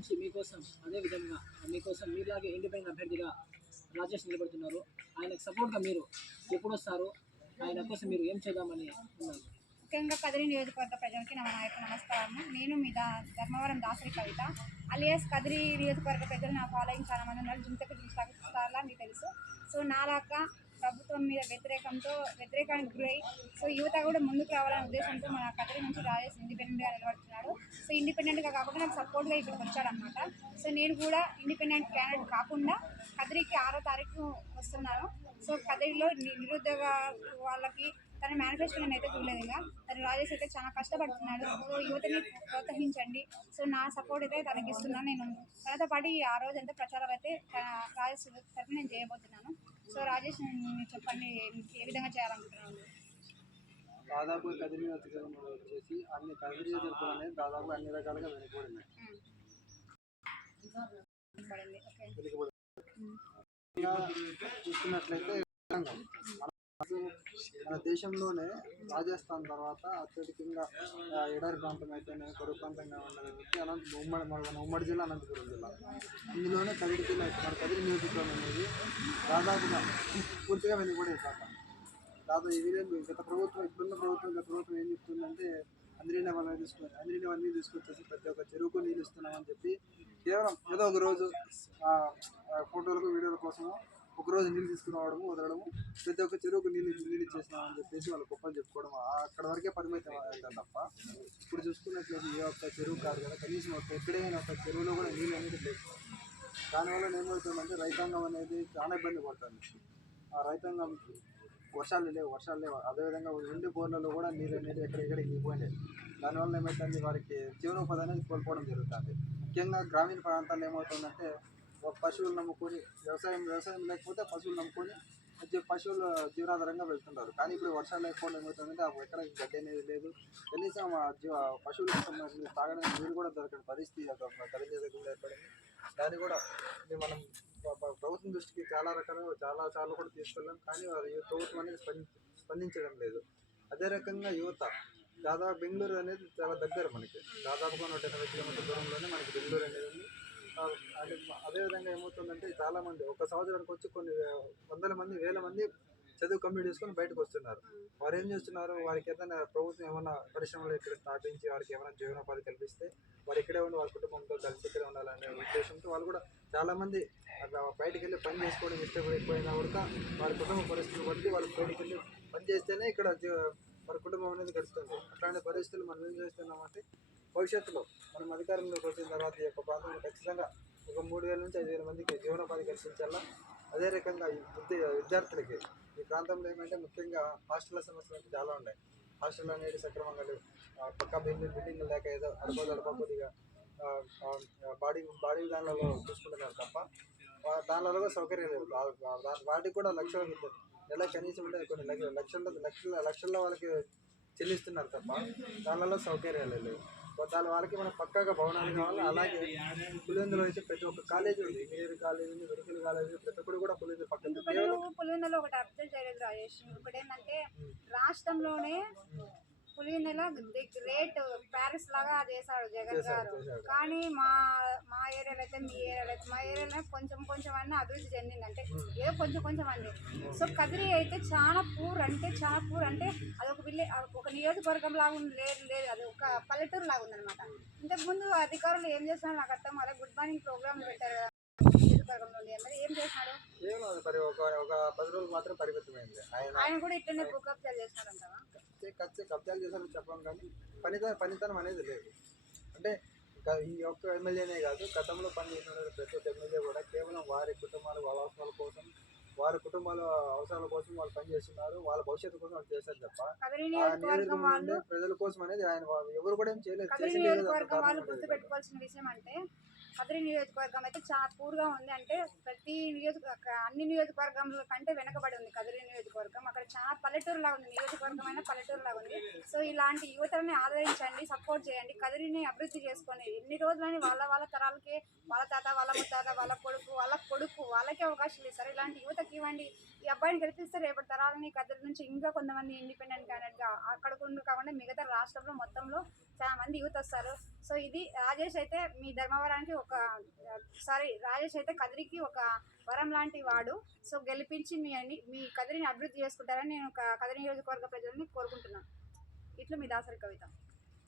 నుంచి మీకోసం అదేవిధంగా మీకోసం మీలాగే ఇండిపెండెంట్ అభ్యర్థిగా రాజేష్ నిలబడుతున్నారు. ఆయనకు సపోర్ట్గా మీరు ఎప్పుడు వస్తారు? ఆయన కోసం మీరు ఏం చేద్దామని ఉన్నారు? ముఖ్యంగా కదిరి నియోజకవర్గ ప్రజలకి నా యొక్క నమస్కారము. నేను మీ ధర్మవరం దాసరి కవిత అలియాస్ కదిరి నియోజకవర్గ ప్రజలు నా ఫాలోయింగ్ చాలా మంది ఉన్నారు. జింతకు స్టార్లా మీకు తెలుసు. సో నాలాగా ప్రభుత్వం మీద వ్యతిరేకానికి గురై సో యువత కూడా ముందుకు రావాలనే ఉద్దేశంతో మన కదిరి నుంచి రాజేష్ ఇండిపెండెంట్గా నిలబడుతున్నాడు. సో ఇండిపెండెంట్గా కాకుండా నాకు సపోర్ట్గా ఇక్కడికి వచ్చాడనమాట. సో నేను కూడా ఇండిపెండెంట్ క్యాండిడేట్ కాకుండా కదిరికి 6వ తారీఖు వస్తున్నాను. సో కదిరిలో నిరుద్యోగ వాళ్ళకి తన మేనిఫెస్టో నేను అయితే చూడలేదు. ఇంకా తను రాజేష్ అయితే చాలా కష్టపడుతున్నాడు. సో యువతని ప్రోత్సహించండి. సో నా సపోర్ట్ అయితే తనకి ఇస్తున్నాను. నేను తనతో పాటు ఆ రోజు అయితే ప్రచారం అయితే రాజేష్ తరఫున నేను చేయబోతున్నాను. సో రాజేష్ చెప్పండి, ఏ విధంగా చేయాలనుకుంటున్నాను? దాదాపు కదిరి నియోజకవర్గంలో వచ్చేసి కదిరి నియోజకవర్గం అనేది దాదాపు అన్ని రకాలుగా వెనుకబడింది. చూస్తున్నట్లయితే మన దేశంలోనే రాజస్థాన్ తర్వాత అత్యధికంగా ఎడారి ప్రాంతం అయితేనే కరువు ప్రాంతంగా ఉన్నది మన ఉమ్మడి జిల్లా అనంతపురం జిల్లా. అందులోనే కదిరి జిల్లా మన కదిరి నియోజకవర్గం అనేది దాదాపుగా పూర్తిగా వెనుకబడే ప్రాంతం. దాదాపు గత ప్రభుత్వం ఏం చెప్తుందంటే అందరినీ తీసుకొచ్చేసి ప్రతి ఒక్క చెరువుకు నీళ్ళు ఇస్తున్నామని చెప్పి కేవలం ఏదో ఒక రోజు ఫోటోలకు వీడియోల కోసము ఒకరోజు నీళ్ళు తీసుకురావడము వదలడము, ప్రతి ఒక్క చెరువుకు నీళ్ళు ఇచ్చేసినామని చెప్పేసి వాళ్ళు గొప్పలు చెప్పుకోవడం అక్కడ వరకే పరిమితం అవుతాం తప్ప ఇప్పుడు చూసుకున్నట్లయితే ఏ ఒక్క చెరువు కాదు కదా, కనీసం ఎక్కడైనా ఒక చెరువులో కూడా నీళ్ళు అనేది లేదు. దానివల్ల ఏమవుతుందంటే రైతాంగం అనేది చాలా ఇబ్బంది పడుతుంది. ఆ రైతాంగం వర్షాలు లేవు. అదేవిధంగా ఉండే బోర్లలో కూడా నీళ్ళు అనేది ఎక్కడెక్కడికి దిగిపోయినాయి. దానివల్ల ఏమవుతుంది, వారికి జీవనోపాధి అనేది కోల్పోవడం జరుగుతుంది. ముఖ్యంగా గ్రామీణ ప్రాంతాల్లో ఏమవుతుందంటే పశువులు నమ్ముకొని వ్యవసాయం లేకపోతే పశువులు నమ్ముకొని పశువులు జీవనాధారంగా వెళ్తుంటారు. కానీ ఇప్పుడు వర్షాలు లేకపోవడం ఏమవుతుందంటే ఎక్కడ గడ్డి అనేది లేదు. కనీసం పశువులకు సంబంధించిన తాగడానికి నీరు కూడా దొరకని పరిస్థితి కదిరి ఏర్పడింది. దాన్ని కూడా మనం ప్రభుత్వం దృష్టికి చాలా కూడా తీసుకెళ్ళాం. కానీ ప్రభుత్వం అనేది స్పందించడం లేదు. అదే రకంగా యువత దాదాపు బెంగళూరు అనేది చాలా దగ్గర మనకి, దాదాపుగా 180 కిలోమీటర్ల దూరంలోనే మనకి బెంగళూరు అనేది ఉంది. అదేవిధంగా ఏమవుతుందంటే చాలామంది ఒక సంవత్సరానికి వచ్చి కొన్ని వందల మంది వేల మంది చదువు కంప్లీట్ చేసుకొని బయటకు వస్తున్నారు. వారు ఏం చేస్తున్నారు, వారికి ఏదైనా ప్రభుత్వం ఏమైనా పరిశ్రమలు ఇక్కడ స్థాపించి వారికి ఏమైనా జీవనోపాధి కల్పిస్తే వారు ఇక్కడే ఉండి వారి కుటుంబంతో కలిసి ఇక్కడే ఉండాలనే ఉద్దేశంతో వాళ్ళు కూడా చాలామంది అట్లా బయటికి వెళ్ళి పని చేసుకోవడం ఇష్టపడిపోయినా కూడా వారి కుటుంబ పరిస్థితులు బట్టి వాళ్ళు బయటికి వెళ్ళి పని చేస్తేనే ఇక్కడ వారి కుటుంబం అనేది గడుస్తుంది. అట్లాంటి పరిస్థితులు మనం ఏం చేస్తున్నామంటే భవిష్యత్తులో మనం అధికారంలోకి వచ్చిన తర్వాత ఈ యొక్క ప్రాంతంలో ఖచ్చితంగా ఒక 3,000 నుంచి 5,000 మందికి జీవనోపాధి కల్పించాలా. అదే రకంగా విద్యార్థులకి ఈ ప్రాంతంలో ఏమంటే ముఖ్యంగా హాస్టల్ల సమస్యలు చాలా ఉన్నాయి. హాస్టల్ అనేది సక్రమంగా లేవు. పక్క బిల్డింగ్ లేక ఏదో అడప కొద్దిగా బాడీ దానిలో చూసుకుంటున్నారు తప్ప దానిలో సౌకర్యం లేవు. వాటికి కూడా లక్షల నెల కనీసం ఉంటే కొన్ని లక్షల్లో వాళ్ళకి చెల్లిస్తున్నారు తప్ప దానిలో సౌకర్యాలు లేవు. దాని వాళ్ళకి మనం పక్కాగా భవనాలు కావాలి. అలాగే పులివెందులో అయితే ప్రతి ఒక్క కాలేజీ ఉంది, ఇంజనీరింగ్ కాలేజీ ఉంది, మెడికల్ కాలేజీ, ప్రతి ఒక్కరు కూడా పులివెందు పక్కన. పులివెందులో ఒకటి అబ్జర్వ్ చేయలేదు రాజేష్, ఒకటేంటంటే రాష్ట్రంలోనే పులివెందుల ది గ్రేట్ ప్యారిస్ లాగా చేశాడు జగన్ గారు. కానీ మా ఏరియాలో అయితే మీ ఏరియాలో అయితే మా ఏరియాలో కొంచెం అన్నీ అభివృద్ధి చెందింది, అంటే ఏదో కొంచెం అండి. సో కదిరి అయితే చాలా పూర్ అంటే అది ఒక నియోజకవర్గం లాగా లేదు, అది ఒక పల్లెటూరు లాగా ఉందన్నమాట. ఇంతకుముందు అధికారులు ఏం చేస్తున్నారు నాకు అర్థం అదే గుడ్ మార్నింగ్ ప్రోగ్రామ్ పెట్టారు కదా నియోజకవర్గంలో, మరి ఏం చేస్తున్నాడు? ఒక 10 రోజులు మాత్రం పరిమితమైంది. ఆయన కూడా ఇట్లనే భూ కబ్జాలు చేస్తారంటావా? కబ్జాలు చేశారని చెప్పాం, కానీ పనితనం అనేది లేదు. అంటే ఈ ఒక్క ఎమ్మెల్యేనే కాదు, గతంలో పనిచేసిన ప్రతి ఒక్క ఎమ్మెల్యే కూడా కేవలం వారి కుటుంబాల అవసరాల కోసం వాళ్ళు పనిచేస్తున్నారు. వాళ్ళ భవిష్యత్తు కోసం వాళ్ళు చేశారు తప్ప ప్రజల కోసం అనేది ఆయన ఎవరు కూడా ఏం చేయలేదు. గుర్తుపెట్టుకోవాల్సిన విషయం అంటే కదిరి నియోజకవర్గం అయితే చాలా పూర్గా ఉంది. అంటే అన్ని నియోజకవర్గంలో కంటే వెనకబడి ఉంది కదిరి నియోజకవర్గం. అక్కడ చాలా పల్లెటూరు లాగా ఉంది, నియోజకవర్గం అయినా పల్లెటూరు లాగా ఉంది. సో ఇలాంటి యువతని ఆదరించండి, సపోర్ట్ చేయండి, కదిరిని అభివృద్ధి చేసుకోండి. ఎన్ని రోజులని వాళ్ళ తరాలకి వాళ్ళ తాత వాళ్ళ ముత్తాత వాళ్ళ కొడుకు వాళ్ళకే అవకాశాలు ఇస్తారు. ఇలాంటి యువతకి ఇవ్వండి. ఈ అబ్బాయిని గెలిపిస్తే రేపటి తరాలని కదిరి నుంచి ఇంకా కొంతమంది ఇండిపెండెంట్ క్యాండిడేట్గా అక్కడ కాకుండా మిగతా రాష్ట్రంలో మొత్తంలో చాలా మంది యూత్ వస్తారు. సో ఇది రాజేష్ అయితే మీ ధర్మవరానికి రాజేష్ అయితే కదిరికి ఒక వరం లాంటి వాడు. సో గెలిపించి మీ కదిరిని అభివృద్ధి చేసుకుంటారని నేను కదిరి నియోజకవర్గ ప్రజల్ని కోరుకుంటున్నాను. ఇట్లా మీ దాసరి కవిత.